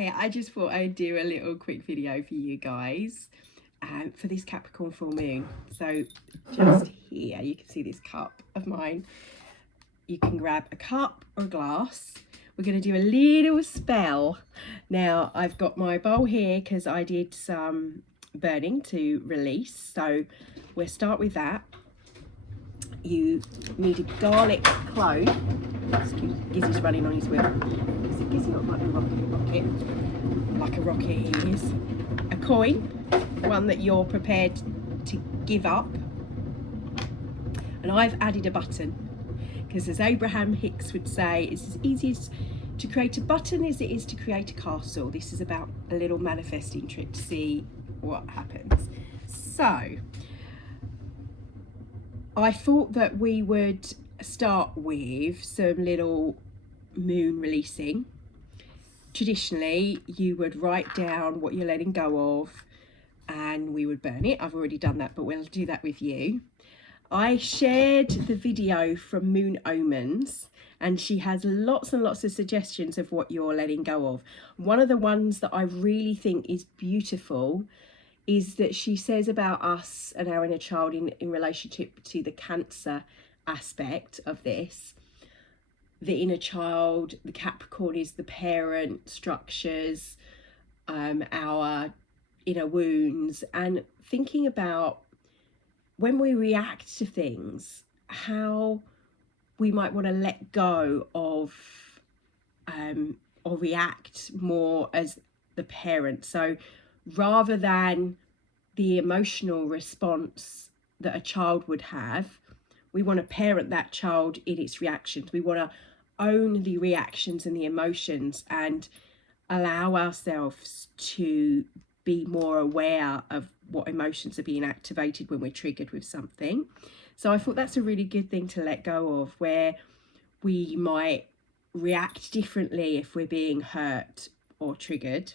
Hi, I just thought I'd do a little quick video for you guys for this Capricorn full moon. So just here you can see this cup of mine. You can grab a cup or a glass. We're going to do a little spell. Now I've got my bowl here because I did some burning to release. So we'll start with that. You need a garlic clove. Excuse me, Gizzy's running on his wheel. Is it Gizzy or like a rocket? Like a rocket he is. A coin, one that you're prepared to give up. And I've added a button because, as Abraham Hicks would say, it's as easy to create a button as it is to create a castle. This is about a little manifesting trick to see what happens. So I thought that we would start with some little moon releasing. Traditionally, you would write down what you're letting go of and we would burn it. I've already done that, but we'll do that with you. I shared the video from Moon Omens and she has lots and lots of suggestions of what you're letting go of. One of the ones that I really think is beautiful is that she says about us and our inner child in relationship to the Cancer aspect of this. The inner child, the Capricorn is the parent structures, our inner wounds, and thinking about when we react to things, how we might want to let go of or react more as the parent. So rather than the emotional response that a child would have, we want to parent that child in its reactions. We want to own the reactions and the emotions and allow ourselves to be more aware of what emotions are being activated when we're triggered with something. So I thought that's a really good thing to let go of, where we might react differently if we're being hurt or triggered,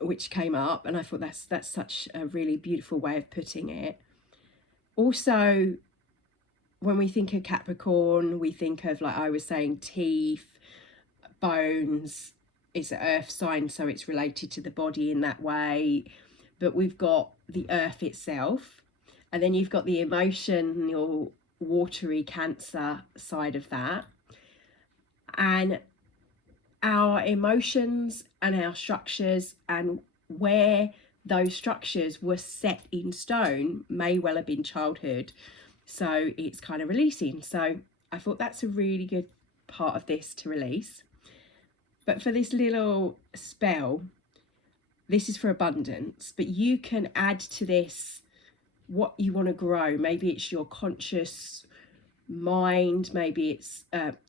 which came up, and I thought that's such a really beautiful way of putting it. Also, when we think of Capricorn, we think of, like I was saying, teeth, bones. It's an earth sign, so it's related to the body in that way. But we've got the earth itself, and then you've got the emotional, watery Cancer side of that. And our emotions and our structures and where those structures were set in stone may well have been childhood. So it's kind of releasing. So I thought that's a really good part of this to release. But for this little spell, this is for abundance, but you can add to this what you want to grow. Maybe it's your conscious mind, maybe it's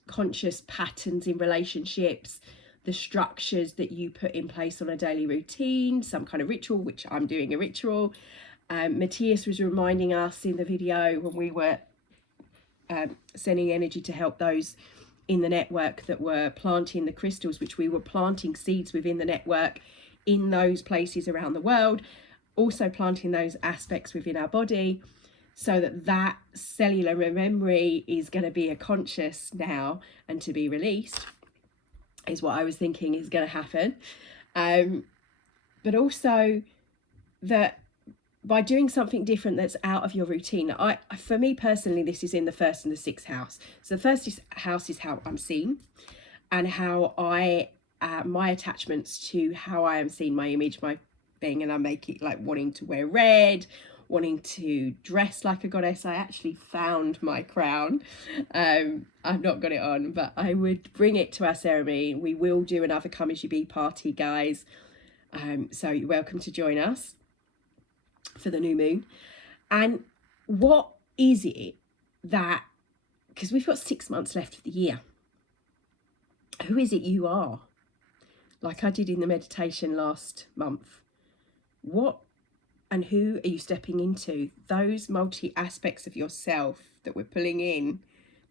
conscious patterns in relationships, the structures that you put in place on a daily routine, some kind of ritual, which I'm doing a ritual. Matthias was reminding us in the video when we were sending energy to help those in the network that were planting the crystals, which we were planting seeds within the network in those places around the world, also planting those aspects within our body, so that cellular memory is going to be a conscious now and to be released is what I was thinking is going to happen. But also that by doing something different that's out of your routine, for me personally, this is in the 1st and the 6th house. So the first house is how I'm seen and how my attachments to how I am seen, my image, my thing, and I make it like wanting to wear red, wanting to dress like a goddess. I actually found my crown. I've not got it on, but I would bring it to our ceremony. We will do another Come As You Be party, guys. So you're welcome to join us for the new moon. And what is it that, because we've got 6 months left of the year, who is it you are? Like I did in the meditation last month. What and who are you stepping into? Those multi aspects of yourself that we're pulling in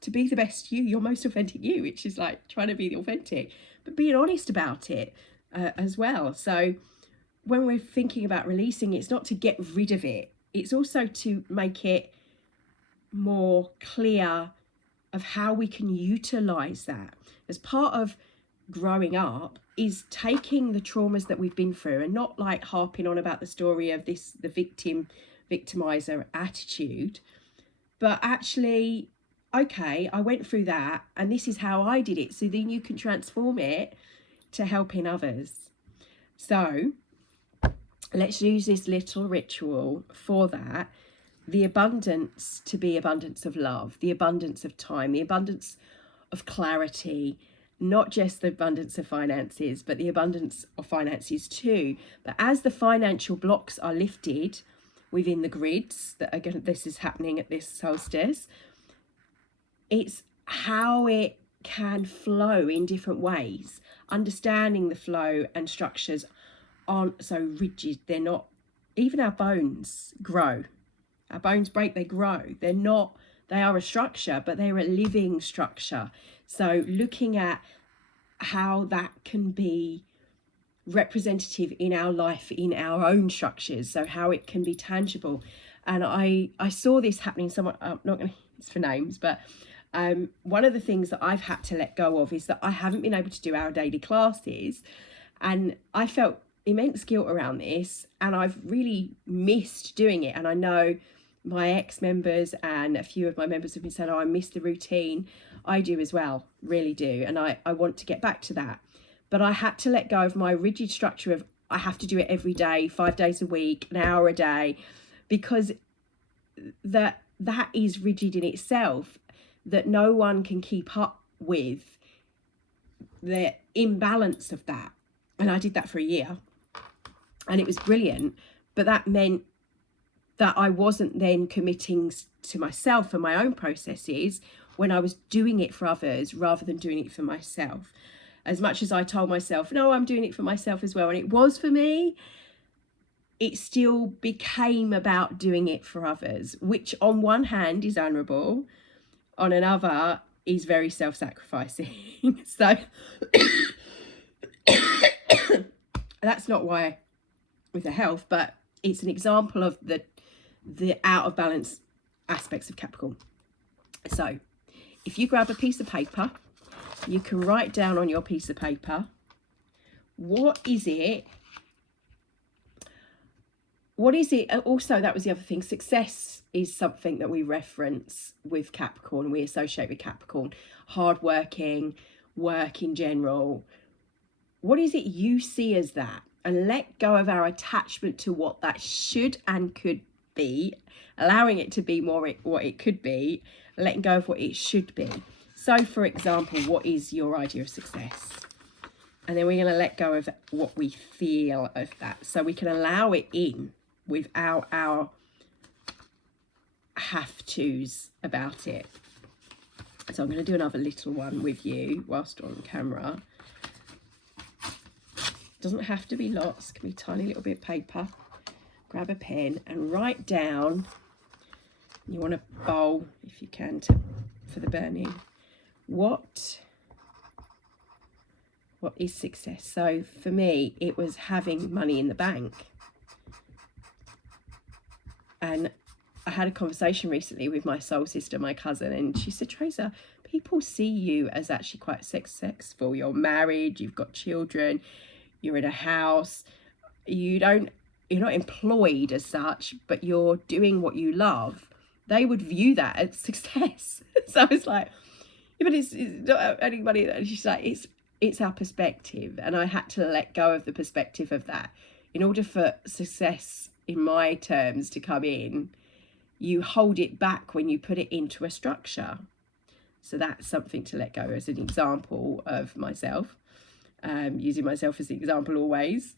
to be the best you, your most authentic you, which is like trying to be authentic, but being honest about it as well. So when we're thinking about releasing, it's not to get rid of it. It's also to make it more clear of how we can utilize that as part of growing up is taking the traumas that we've been through, and not like harping on about the story of this, the victimizer attitude, but actually, okay, I went through that and this is how I did it. So then you can transform it to helping others. So let's use this little ritual for that. The abundance to be abundance of love, the abundance of time, the abundance of clarity, not just the abundance of finances, but the abundance of finances too. But as the financial blocks are lifted within the grids that are going, this is happening at this solstice, it's how it can flow in different ways. Understanding the flow and structures aren't so rigid. They're not, even our bones grow. Our bones break, they grow. They're not, they are a structure, but they're a living structure. So looking at how that can be representative in our life, in our own structures, so how it can be tangible. And I saw this happening somewhat, I'm not going to use for names, but one of the things that I've had to let go of is that I haven't been able to do our daily classes, and I felt immense guilt around this, and I've really missed doing it. And I know my ex-members and a few of my members have been saying, oh, I miss the routine. I do as well, really do. And I want to get back to that. But I had to let go of my rigid structure of I have to do it every day, 5 days a week, an hour a day, because that is rigid in itself, that no one can keep up with the imbalance of that. And I did that for a year and it was brilliant, but that meant that I wasn't then committing to myself and my own processes when I was doing it for others rather than doing it for myself. As much as I told myself, no, I'm doing it for myself as well, and it was for me, it still became about doing it for others, which on one hand is honourable, on another is very self-sacrificing. So that's not why with the health, but it's an example of the out of balance aspects of Capricorn. So if you grab a piece of paper, you can write down on your piece of paper, what is it? Also, that was the other thing. Success is something that we reference with Capricorn. We associate with Capricorn. Hardworking, work in general. What is it you see as that? And let go of our attachment to what that should and could be, allowing it to be more what it could be, letting go of what it should be. So, for example, what is your idea of success? And then we're going to let go of what we feel of that, so we can allow it in without our have-tos about it. So I'm going to do another little one with you whilst on camera. Doesn't have to be lots, it can be a tiny little bit of paper. Grab a pen and write down, you want a bowl if you can for the burning, what is success? So for me, it was having money in the bank. And I had a conversation recently with my soul sister, my cousin, and she said, Teresa, people see you as actually quite successful. You're married, you've got children, you're in a house, you're not employed as such, but you're doing what you love. They would view that as success. So I was like, yeah, but it's not anybody that. She's like, it's our perspective, and I had to let go of the perspective of that. In order for success in my terms to come in, you hold it back when you put it into a structure. So that's something to let go as an example of myself, using myself as the example always.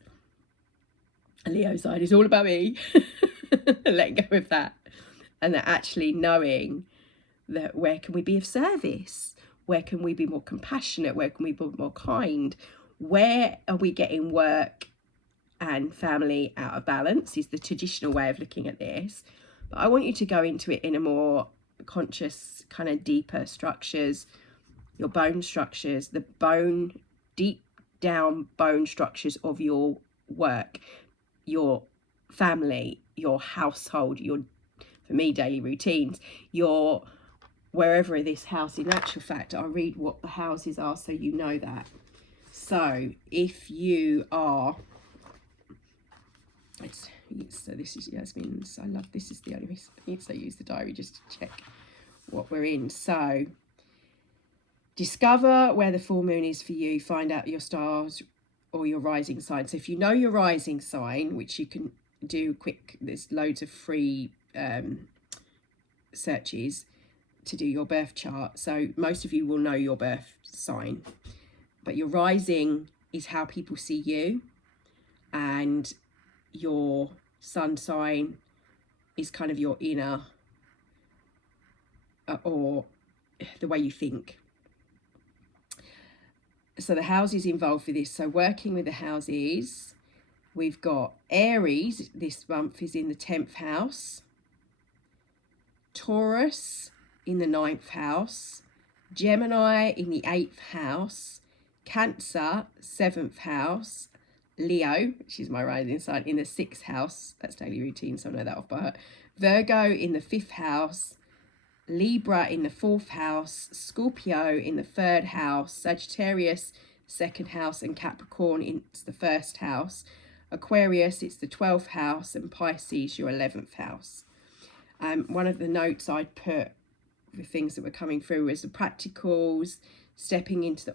A Leo side is all about me. Let go of that, and that actually knowing that where can we be of service, where can we be more compassionate, where can we be more kind, where are we getting work and family out of balance is the traditional way of looking at this. But I want you to go into it in a more conscious, kind of deeper structures, your bone structures, the bone, deep down bone structures of your work, your family, your household, your, for me, daily routines, your wherever this house. In actual fact, I'll read what the houses are so you know that. So if you are, so this is Yasmin's, I love, this is the only reason I use the diary just to check what we're in. So discover where the full moon is for you, find out your stars or your rising sign. So if you know your rising sign, which you can do quick, there's loads of free searches to do your birth chart. So most of you will know your birth sign, but your rising is how people see you, and your sun sign is kind of your inner or the way you think. So the houses involved for this, so working with the houses, we've got Aries this month is in the 10th house, Taurus in the 9th house, Gemini in the 8th house, Cancer 7th house, Leo, which is my rising sign, in the 6th house. That's daily routine, so I know that off by heart. Virgo in the 5th house, Libra in the 4th house, Scorpio in the 3rd house, Sagittarius 2nd house, and Capricorn it's the 1st house. Aquarius, it's the 12th house, and Pisces, your 11th house. One of the notes I'd put, the things that were coming through, was the practicals, stepping into the